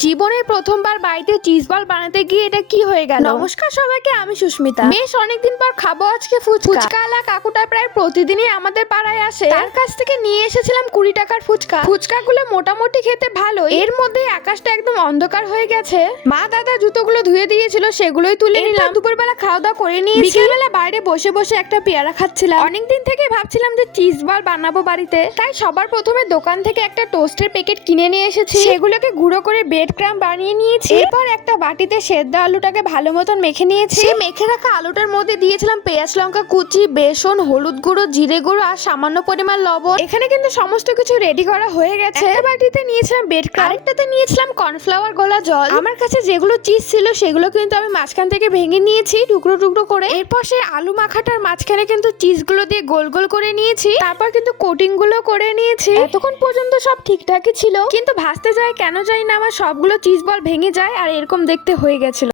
জীবনের প্রথমবার বাড়িতে চিজ বল বানাতে গিয়ে এটা কি হয়ে গেল। নমস্কার সবাইকে, আমি সুস্মিতা। বেশ অনেকদিন পর খাবো আজকে ফুচকাওয়ালা কাকুটা প্রায় প্রতিদিনই আমাদের পাড়ায় আসে। তার কাছ থেকে নিয়ে এসেছিলাম 20 টাকার ফুচকাগুলো মোটামুটি খেতে ভালো। এর মধ্যে আকাশটা একদম অন্ধকার হয়ে গেছে। মা দাদা জুতোগুলো ধুয়ে দিয়েছিল, সেগুলোই তুলে নিলাম। দুপুরবেলা খাওয়া দাওয়া করে নিয়েছি। বিকেলবেলা বাইরে বসে বসে একটা পেয়ারা খাচ্ছিলাম। অনেকদিন থেকে ভাবছিলাম যে চিজ বল বানাবো বাড়িতে, তাই সবার প্রথমে দোকান থেকে একটা টোস্টের প্যাকেট কিনে নিয়ে এসেছি। সেগুলোকে গুঁড়ো করে ব্রেড ক্রাম্ব বানিয়ে নিয়েছি। এরপর একটা বাটিতে সেদ্ধ আলুটাকে ভালো মতন মেখে নিয়েছি। সেই মেখে রাখা আলুটার মধ্যে দিয়েছিলাম পেঁয়াজ লঙ্কা কুচি, বেসন, হলুদ গুঁড়ো, জিরে গুঁড়ো আর সামান্য পরিমাণ লবণ। এখানে কিন্তু সমস্ত কিছু রেডি করা হয়ে গেছে। একটা বাটিতে নিয়েছিলাম ব্রেড ক্রাম্ব, আরেকটাতে নিয়েছিলাম কর্নফ্লাওয়ার গোলা জল। আমার কাছে যেগুলো চিজ ছিল সেগুলো কিন্তু আমি মাঝখান থেকে ভেঙে নিয়েছি টুকরো টুকরো করে। এরপর সেই আলু মাখাটার মাঝখানে কিন্তু চিজগুলো দিয়ে গোল গোল করে নিয়েছি। তারপর কিন্তু কোটিং গুলো করে নিয়েছি। এতক্ষণ পর্যন্ত সব ঠিকঠাকই ছিল, কিন্তু ভাজতে যায় কেন জানি না আমার সবগুলো চিজ বল ভেঙে যায় আর এরকম দেখতে হয়ে গেছিল।